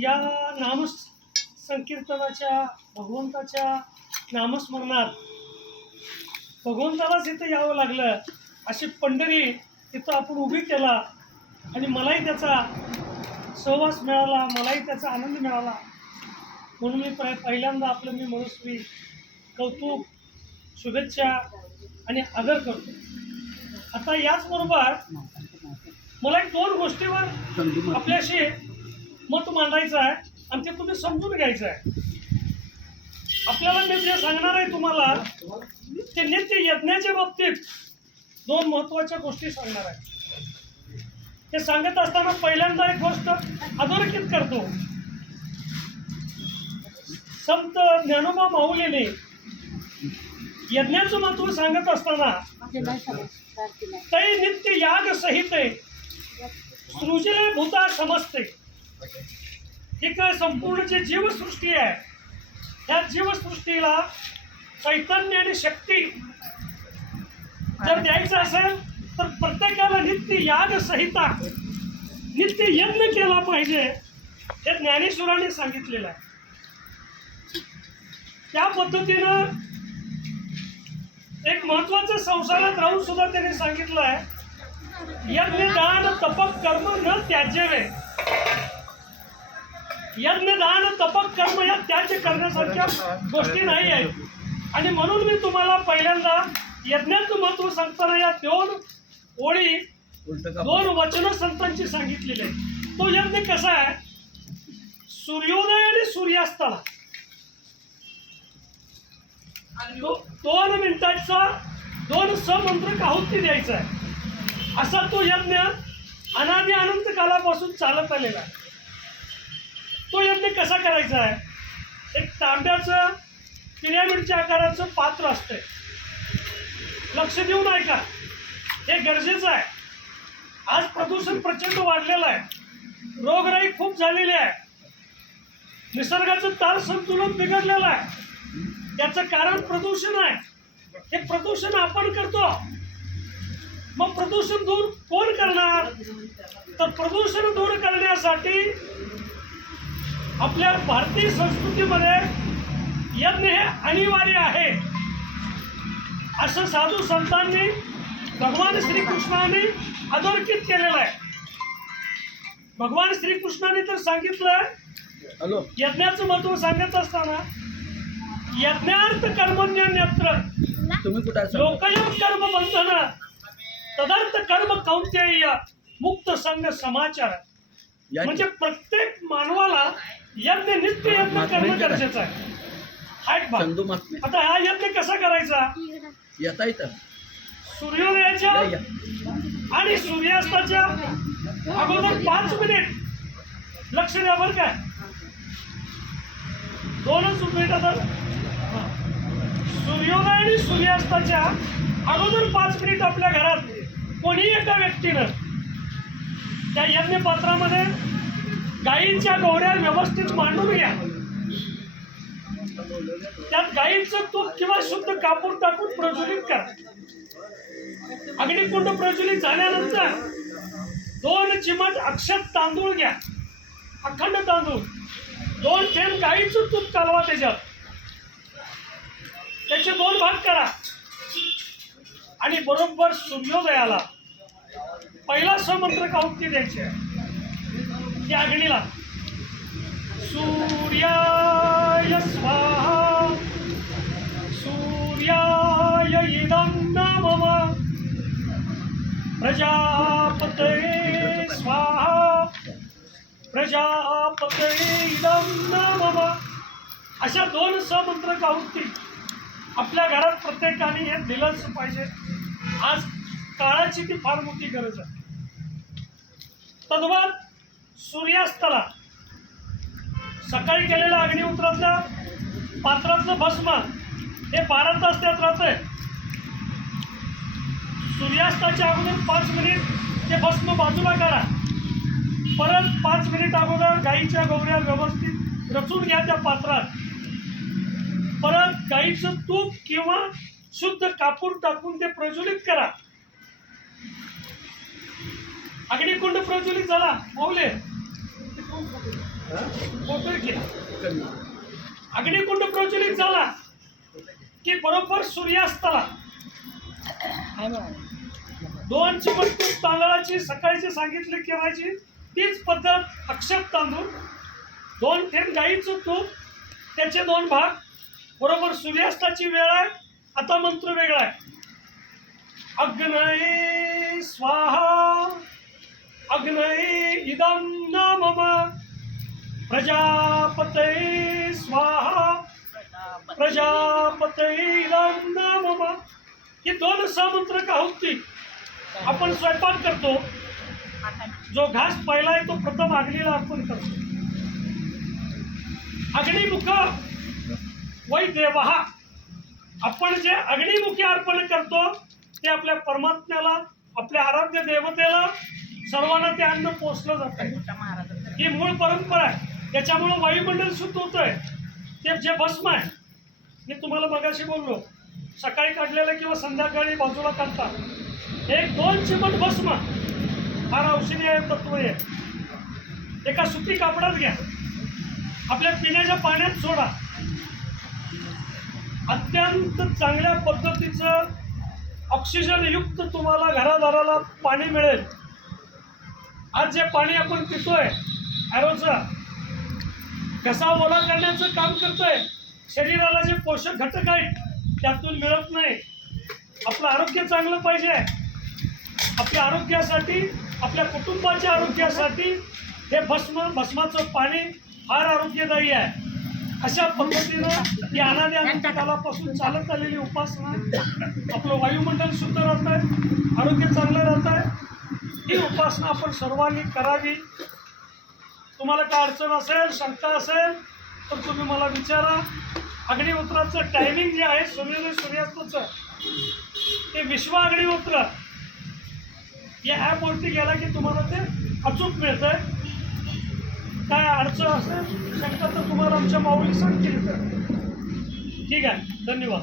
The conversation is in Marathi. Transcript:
या नाम संकीर्तनाच्या भगवंताच्या नामस्मरणात भगवंतालाच इथं यावं लागलं, अशी पंढरी इथं आपण उभी केला आणि मलाही त्याचा सहवास मिळाला, मलाही त्याचा आनंद मिळाला. म्हणून मी पहिल्यांदा आपलं मी मनस्वी कौतुक, शुभेच्छा आणि आदर करतो. आता याचबरोबर मला एक दोन गोष्टीवर आपल्याशी मत मांडायचं आहे आणि ते तुम्ही समजून घ्यायचं आहे. आपल्याला मी जे सांगणार आहे तुम्हाला ते नित्य यज्ञाच्या बाबतीत दोन महत्त्वाच्या गोष्टी सांगणार आहे. ते सांगत असताना पहिल्यांदा एक गोष्ट अधोरेखित करतो. संत ज्ञानोबा माऊलीने यज्ञाचं महत्त्व सांगत असताना तै नित्य याग सहिते सृजिले भूता समजते. ही काय संपूर्ण जी जीवसृष्टी आहे, या जीवसृष्टीला चैतन्य आणि शक्ती जर द्यायचं असेल तर प्रत्येकाला नित्य याग संहिता, नित्य यज्ञ केला पाहिजे, हे ज्ञानेश्वरांनी सांगितलेलं आहे. त्या पद्धतीनं एक महत्वाचं संसारात राहून सुद्धा त्यांनी सांगितलं आहे, यज्ञ दान तपक कर्म न त्याज्यवे. यज्ञ दान तपक कर्म या त्याज्य करण्यासारख्या गोष्टी नाही आहेत. आणि म्हणून मी तुम्हाला पहिल्यांदा यज्ञाचं महत्व सांगताना या दोन ओळी, दोन वचन संतांची सांगितलेली आहे. तो यज्ञ कसा आहे, सूर्योदय आणि सूर्यास्ताला 2 मिनिटाचा 2 समंत्रक आहुती द्यायचा आहे. असा तो यज्ञ अनादि अनंत कालापासून चालत आलेला आहे. तो यज्ञ कसा करायचा आहे, एक तांब्याचं पिरॅमिडच्या आकाराचं पात्र असतंय. लक्ष देऊन ऐका, हे गरजेचं आहे. आज प्रदूषण प्रचंड वाढलेलं आहे, रोगराई खूप झालेली आहे, निसर्गाचं ताल संतुलन बिघडलेलं आहे. त्याचं कारण प्रदूषण आहे. हे प्रदूषण आपण करतो, मग प्रदूषण दूर कोण करणार? तर प्रदूषण दूर करण्यासाठी आपल्या भारतीय संस्कृतीमध्ये यज्ञ हे अनिवार्य आहे, असं साधू संतांनी भगवान श्रीकृष्णाने अधोरेखित केलेलं आहे. भगवान श्रीकृष्णाने तर सांगितलं, यज्ञाचं महत्व सांगत असताना, यज्ञार्थ कर्मण्यन्यत्र लोकयं कर्म बंधन तदर्थ कर्म कौंतेय मुक्त संग समाचार. म्हणजे प्रत्येक मानवाला यज्ञ, नित्य यज्ञ करणं गरजेचं आहे. आता हा यज्ञ कसा करायचा, सूर्योदयाच्या आणि सूर्यास्ताच्या अगोदर 5 मिनिट लक्ष द्या बरं काय, 2च मिनिटात. सूर्योदय आणि सूर्यास्ताच्या अगोदर 5 मिनिट आपल्या घरात कोणी एका व्यक्तीनं त्या यज्ञ पात्रामध्ये गायींच्या गोवऱ्या व्यवस्थित मांडून घ्या. त्यात गायीचं तूप किंवा शुद्ध कापूर टाकून प्रज्वलित करा. अग्निकुंड प्रज्वलित झाल्यानंतर 2 चिमट अक्षत तांदूळ घ्या, अखंड तांदूळ. 2 थेंब गायीचं तूप कालवा त्याच्यात, त्याचे 2 भाग करा आणि बरोबर सूर्योदयाला पहिला समंत्रक आहुती द्यायची आहे त्या अग्नीला. सूर्याय स्वाहा सूर्याय इदं नमः प्रजापतये स्वाहा प्रजापतये इदं नमः. अशा 2 समंत्रक आहुती आपल्या घरात प्रत्येकाने हे दिलंच पाहिजे. आज काळाची ती फार मोठी गरज आहे. तद्वत सूर्यास्ताला सकाळी केलेलं अग्निहोत्रातलं पात्रातलं भस्म हे 12 तास त्यात राहतंय. सूर्यास्ताच्या अगोदर 5 मिनिट ते भस्म बाजूला करा. परत 5 मिनिट अगोदर गाईच्या गोवऱ्या व्यवस्थित रचून घ्या त्या पात्रात. परत गाईचं तूप किंवा शुद्ध कापूर टाकून ते प्रज्वलित करा. अग्निकुंड प्रज्वलित झाला, माऊले होतोय की अग्निकुंड प्रज्वलित झाला की बरोबर सूर्यास्ताला 2 चिमट तूप तांदळाची सकाळची सांगितली केव्हाची तीच पद्धत अक्षत तांदूळ 2 थेंब गाईचं तूप त्याचे 2 भाग बरोबर सूर्यास्ताची वेळ आहे. आता मंत्र वेगळा आहे. अग्नये स्वाहा अग्नये इदं न मम प्रजापतये स्वाहा प्रजापतये इदं न मम. हे 2 सहमंत्र का होती. आपण स्वयंपाक करतो, जो घास पहिला आहे तो प्रथम अग्नीला अर्पण करतो. अग्निमुख वै देवः. आपण जे अग्निमुखी अर्पण करतो ते आपल्या परमात्म्याला, आपल्या आराध्य देवतेला, सर्वांना ते अन्न पोचलं जातं. ही मूळ परंपरा आहे. त्याच्यामुळं वायुमंडल शुद्ध होतंय. ते जे भस्म आहे, मी तुम्हाला मगाशी बोललो, सकाळी काढलेलं किंवा संध्याकाळी बाजूला काढता 1-2 चिमट भस्म फार औषधी आहे, तत्व आहे. एका सुती कापडात घ्या, आपल्या पिण्याच्या पाण्यात सोडा. अत्यंत चांगल्या पद्धतीचं ऑक्सिजन युक्त तुम्हाला घरादाराला पाणी मिळेल. आज जे पाणी आपण पितोय ॲरोचं, घसा ओला करण्याचं काम करतोय. शरीराला जे पोषक घटक आहेत त्यातून मिळत नाही. आपलं आरोग्य चांगलं पाहिजे. आपल्या आरोग्यासाठी, आपल्या कुटुंबाच्या आरोग्यासाठी हे भस्माचं पाणी फार आरोग्यदायी आहे. अशा पद्धतीनं ही अनादी अनंत कालापासून चालत आलेली उपासना, आपलं वायुमंडल शुद्ध राहत आहे, आरोग्य चांगलं राहत आहे. ही उपासना आपण सर्वांनी करावी. तुम्हाला काय अडचण असेल, शंका असेल तर तुम्ही मला विचारा. अग्निहोत्राचं टायमिंग जे आहे सूर्योदय सूर्यास्ताचं, ते विश्व अग्निहोत्र या ॲपवरती गेला की तुम्हाला ते अचूक मिळतं आहे. काय अडचण असेल, शंका तर तुम्हाला आमच्या माऊली सांगतील. ठीक आहे, धन्यवाद.